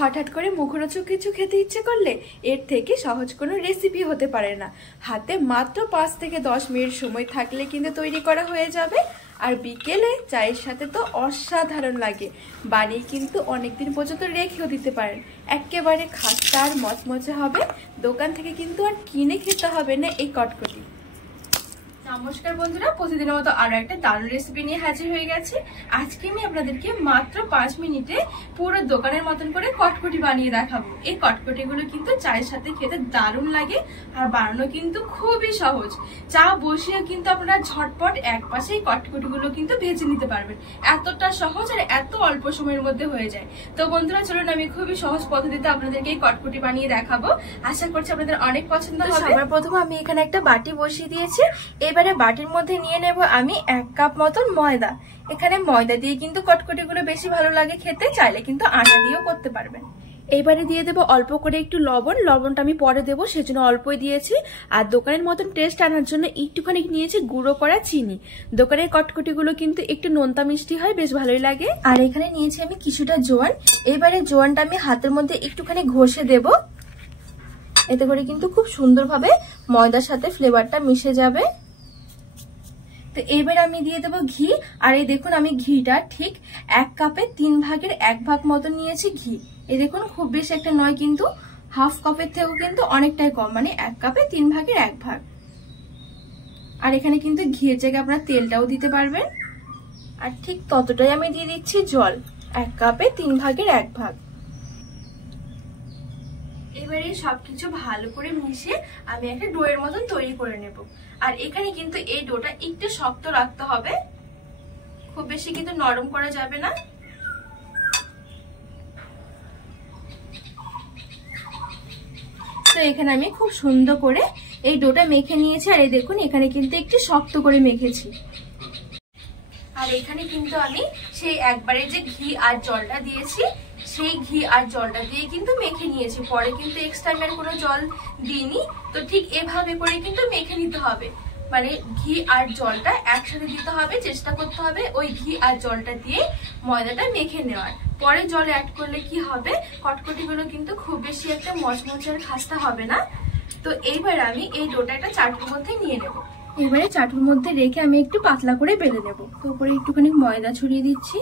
হঠাৎ করে মুখরোচক কিছু খেতে ইচ্ছে করলে এর থেকে সহজ কোনো রেসিপি হতে পারে না। হাতে মাত্র 5 থেকে 10 মিনিট সময় থাকলে কিন্তু তৈরি করা হয়ে যাবে। আর বিকেলে চায়ের সাথে তো অসাধারণ লাগে। বানিয়ে কিন্তু অনেকদিন পর্যন্ত রেখেও দিতে পারেন। একেবারে খাস্তা আর মচমচে হবে। দোকান থেকে কিন্তু আর কিনে খেতে হবে না এই কটকটি। নমস্কার বন্ধুরা, প্রতিদিনের মতো আরো একটা দারুণ রেসিপি নিয়ে হাজির হয়ে গেছে। আজকে আমি আপনাদেরকে মাত্র 5 মিনিটে পুরো দোকানের মতন করে কটকটি বানিয়ে দেখাবো। এই কটকটিগুলো কিন্তু চায়ের সাথে খেতে দারুণ লাগে আর বানানো কিন্তু খুবই সহজ। চা বসিয়ে কিন্তু আপনারা ঝটপট এক পাশে এই কটকটিগুলো কিন্তু ভেজে নিতে পারবেন। এতটা সহজ আর এত অল্প সময়ের মধ্যে হয়ে যায়। তো বন্ধুরা চলুন আমি খুবই সহজ পদ্ধতিতে আপনাদেরকে এই কটকটি বানিয়ে দেখাবো। আশা করছি আপনাদের অনেক পছন্দ হবে। সবার প্রথমে আমি এখানে একটা বাটি বসিয়ে দিয়েছি। এবারে বাটির মধ্যে নিয়ে নেব আমি 1 কাপ মতন ময়দা। এখানে ময়দা দিয়ে কিন্তু কটকটিগুলো বেশি ভালো লাগে খেতে, চাইলে কিন্তু আটা দিয়েও করতে পারবেন। এবারে দিয়ে দেবো অল্প করে একটু লবণ। লবণটা আমি পরে দেবো, সেজন্য অল্পই দিয়েছি। আর দোকানের মতন টেস্ট আনার জন্য একটুখানি নিয়েছি গুঁড়ো করা চিনি। দোকানের কটকটিগুলো কিন্তু একটু নোনতা মিষ্টি হয়, বেশ ভালোই লাগে। আর এখানে নিয়েছি আমি কিছুটা জোয়ান। এবারে জোয়ানটা আমি হাতের মধ্যে একটুখানি ঘষে দেব। এতে করে কিন্তু খুব সুন্দরভাবে ময়দার সাথে ফ্লেভারটা মিশে যাবে। তো এবার আমি দিয়ে দেবো ঘি। আর এই দেখুন আমি ঘিটা ঠিক 1 কাপে 3 ভাগের 1 ভাগ মতো নিয়েছি ঘি। এই দেখুন খুব বেশি একটা নয়, কিন্তু হাফ কাপের থেকেও কিন্তু অনেকটাই কম, মানে 1 কাপে 3 ভাগের 1 ভাগ। আর এখানে কিন্তু ঘিয়ের জায়গায় আপনারা তেলটাও দিতে পারবেন। আর ঠিক ততটাই আমি দিয়ে দিচ্ছি জল, 1 কাপে 3 ভাগের 1 ভাগ। এবারে সবকিছু ভালো করে মিশিয়ে আমি একটা ডোয়ের মতন তৈরি করে নেব। আর এখানে কিন্তু এই ডোটা একটু শক্ত রাখতে হবে, খুব বেশি কিন্তু নরম করা যাবে না। তো এখানে আমি খুব সুন্দর করে এই ডোটা মেখে নিয়েছি। আর এই দেখুন এখানে কিন্তু একটু শক্ত করে মেখেছি। আর এখানে কিন্তু আমি সেই একবারে যে ঘি আর জলটা দিয়েছি, সেই ঘি আর জলটা দিয়ে কিন্তু মেখে নিয়েছি। পরে কিন্তু এক্সট্রা আমি আর কোনো জল দিইনি। তো ঠিক এভাবে করে কিন্তু মেখে নিতে হবে, মানে ঘি আর জলটা একসাথে দিতে হবে। চেষ্টা করতে হবে ওই ঘি আর জলটা দিয়ে ময়দাটা মেখে নেওয়ার। পরে জল অ্যাড করলে কি হবে, কটকটিগুলো কিন্তু খুব বেশি একটা মচমচে আর খাস্তা হবে না। তো এইবার আমি এই ডোটা একটা চাটুর মধ্যে নিয়ে নেব। এবারে চাটুর মধ্যে রেখে আমি একটু পাতলা করে বেলে নেব। তো উপরে একটুখানি ময়দা ছড়িয়ে দিচ্ছি।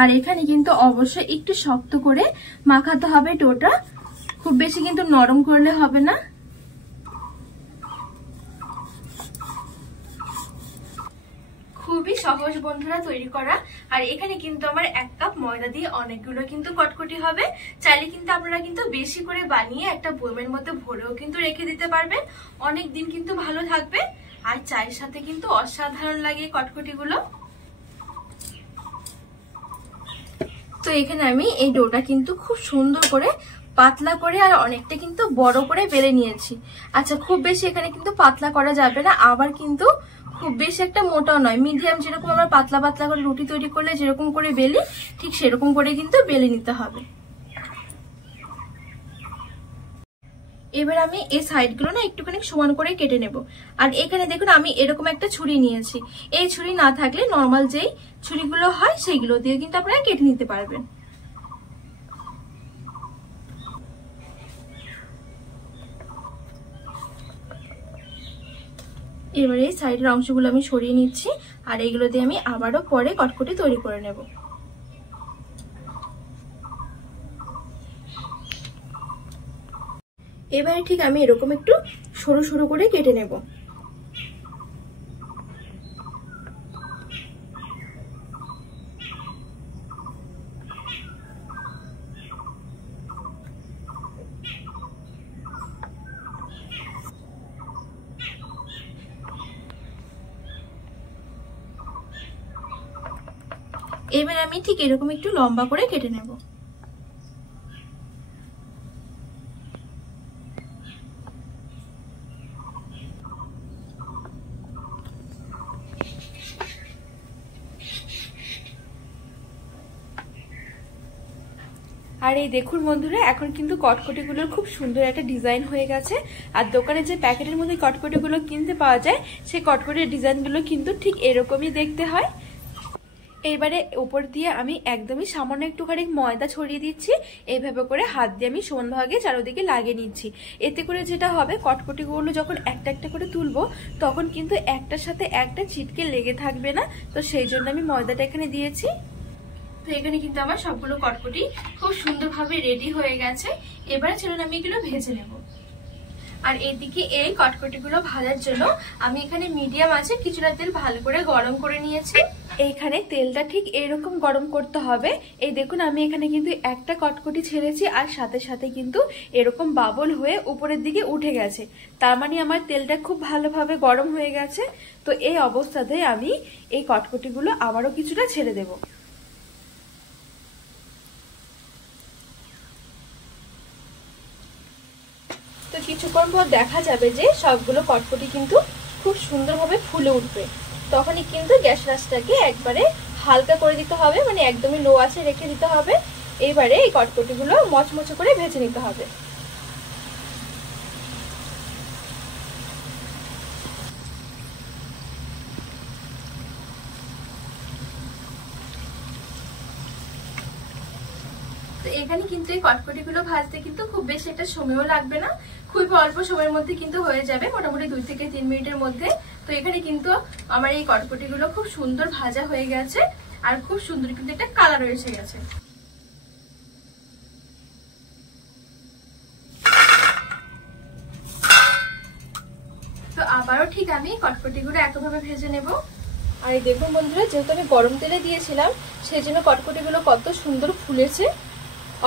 আর এখানে কিন্তু অবশ্যই একটু শক্ত করে মাখাতে হবে ডোটা, খুব বেশি কিন্তু নরম করলে হবে না। খুবই সহজ বন্ধুরা তৈরি করা। আর এখানে কিন্তু আমার 1 কাপ ময়দা দিয়ে অনেকগুলো কিন্তু কটকটি হবে। চাইলে কিন্তু আপনারা কিন্তু বেশি করে বানিয়ে একটা বয়মের মধ্যে ভরেও কিন্তু রেখে দিতে পারবেন, অনেক দিন কিন্তু ভালো থাকবে। আর চায়ের সাথে কিন্তু অসাধারণ লাগে কটকটিগুলো। তো এখানে আমি এই ডোটা কিন্তু খুব সুন্দর করে পাতলা করে আর অনেকটা কিন্তু বড় করে বেলে নিয়েছি। আচ্ছা, খুব বেশি এখানে কিন্তু পাতলা করা যাবে না, আবার কিন্তু খুব বেশি একটা মোটাও নয়, মিডিয়াম। যেরকম আমরা পাতলা পাতলা করে রুটি তৈরি করলে যেরকম করে বেলি, ঠিক সেরকম করে কিন্তু বেলে নিতে হবে। এবার আমি এই সাইডগুলো না একটুখানি সমান করে কেটে নেব। আর এখানে দেখুন আমি এরকম একটা ছুরি নিয়েছি। এই ছুরি না থাকলে নর্মাল যেই ছুরিগুলো হয় সেইগুলো দিয়ে কিন্তু আপনারা কেটে নিতে পারবেন। এবারে এই সাইডের অংশগুলো আমি সরিয়ে নিচ্ছি। আর এইগুলো দিয়ে আমি আবারও পরে কটকটি তৈরি করে নেব। এবারে ঠিক আমি এরকম একটু সরু সরু করে কেটে নেব। এবার আমি ঠিক এরকম একটু লম্বা করে কেটে নেব। আর এই দেখুন বন্ধুরা, এখন কিন্তু কটকটিগুলোর খুব সুন্দর একটা ডিজাইন হয়ে গেছে। আর দোকানে যে প্যাকেটের মধ্যে কটকটিগুলো কিনতে পাওয়া যায়, সেই কটকটির ডিজাইনগুলো কিন্তু ঠিক এরকমই দেখতে হয়। এইবারে উপর দিয়ে আমি একদমই সামান্য একটুখানি ময়দা ছড়িয়ে দিচ্ছি। এইভাবে করে হাত দিয়ে আমি সমানভাগে চারদিকে লাগিয়ে নিচ্ছি। এতে করে যেটা হবে, কটকটিগুলো যখন একটা একটা করে তুলবো তখন কিন্তু একটার সাথে একটা ছিটকে লেগে থাকবে না। তো সেই জন্য আমি ময়দাটা এখানে দিয়েছি। তো এখানে কিন্তু আমার সবগুলো কটকটি খুব সুন্দরভাবে রেডি হয়ে গেছে। এবারে চলুন আমি এগুলো ভেজে নেব। আর এদিকে এই কটকটিগুলো ভাজার জন্য আমি এখানে মিডিয়াম আছে কিছুটা তেল ভালো করে গরম করে নিয়েছি। এইখানে তেলটা ঠিক এরকম গরম করতে হবে। এই দেখুন, আমি এখানে কিন্তু একটা কটকটি ছেড়েছি আর সাথে সাথে কিন্তু এরকম বাবল হয়ে উপরের দিকে উঠে গেছে। তার মানে আমার তেলটা খুব ভালোভাবে গরম হয়ে গেছে। তো এই অবস্থাতে আমি এই কটকটিগুলো আবারও কিছুটা ছেড়ে দেব। তো কিছুক্ষণ পর দেখা যাবে যে সবগুলো কটকটি কিন্তু খুব সুন্দরভাবে ফুলে উঠবে। তখনই কিন্তু গ্যাস আঁচটাকে একবারে হালকা করে দিতে হবে, মানে একদমই লো আঁচে রেখে দিতে হবে। এইবারে এই কটকটিগুলো মচমচে করে ভেজে নিতে হবে। তো এখানে কিন্তু এই কটকটিগুলো ভাজতে কিন্তু খুব বেশি একটা সময়ও লাগবে না, খুবই অল্প সময়ের মধ্যে কিন্তু হয়ে যাবে, মোটামুটি 2 থেকে 3 মিনিটের মধ্যে। তো এখানে কিন্তু আমার এই কটকটিগুলো খুব সুন্দর ভাজা হয়ে গেছে আর খুব সুন্দর কিন্তু একটা কালার এসে গেছে। তো আবারও ঠিক আমি কটকটিগুলো একইভাবে ভেজে নেব। আর এই দেখুন বন্ধুরা, যেহেতু আমি গরম তেলে দিয়েছিলাম সেই জন্য কটকটিগুলো কত সুন্দর ফুলেছে।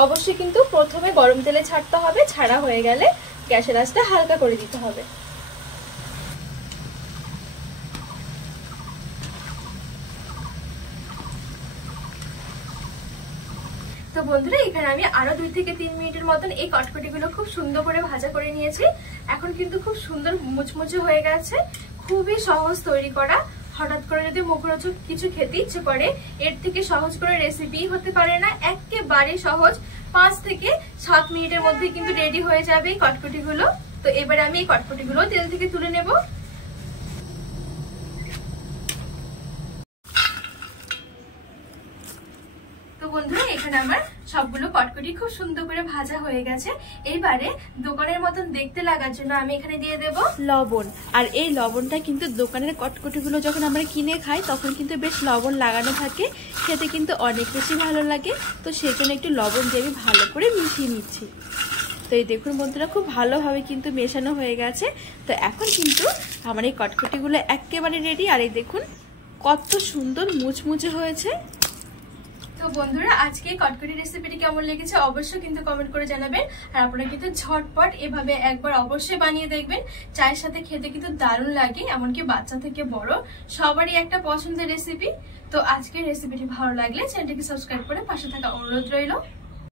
অবশ্যই কিন্তু প্রথমে গরম তেলে ছাড়তে হবে, ছাড়া হয়ে গেলে গ্যাসের আঁচটা হালকা করে দিতে হবে। তো বন্ধুরা, এখানে আমি আরো 2 থেকে 3 মিনিটের মতন এই কটকটিগুলো খুব সুন্দর করে ভাজা করে নিয়েছি। এখন কিন্তু খুব সুন্দর মুচমুচে হয়ে গেছে। খুবই সহজ তৈরি করা। হঠাৎ করে যদি মুখরোচক কিছু খেতে ইচ্ছে করে, এর থেকে সহজ করে রেসিপি হতে পারে না। একেবারে সহজ, 5 থেকে 7 মিনিটের মধ্যে কিন্তু রেডি হয়ে যাবে এই কটকটিগুলো। তো এবার আমি এই কটকটিগুলো তেল থেকে তুলে নেব। তো বন্ধুরা, এখানে আমার সবগুলো কটকটি খুব সুন্দর করে ভাজা হয়ে গেছে। এইবারে দোকানের মতন দেখতে লাগার জন্য আমি এখানে দিয়ে দেব লবণ। আর এই লবণটা কিন্তু দোকানের কটকটিগুলো যখন আমরা কিনে খাই তখন কিন্তু বেশ লবণ লাগানো থাকে, খেতে কিন্তু অনেক বেশি ভালো লাগে। তো সেই জন্য একটু লবণ দিয়ে আমি ভালো করে মিশিয়ে নিচ্ছি। তো এই দেখুন বন্ধুরা, খুব ভালোভাবে কিন্তু মেশানো হয়ে গেছে। তো এখন কিন্তু আমার এই কটকটিগুলো একেবারে রেডি। আর এই দেখুন কত সুন্দর মুচমুচে হয়েছে। তো বন্ধুরা, আজকে কটকটি রেসিপিটি কেমন লেগেছে অবশ্যই কিন্তু কমেন্ট করে জানাবেন। আর আপনারা কিন্তু ঝটপট এভাবে একবার অবশ্যই বানিয়ে দেখবেন। চায়ের সাথে খেতে কিন্তু দারুণ লাগে, এমনকি বাচ্চা থেকে বড় সবারই একটা পছন্দের রেসিপি। তো আজকের রেসিপিটি ভালো লাগলে চ্যানেলটিকে সাবস্ক্রাইব করে পাশে থাকা অনুরোধ রইল।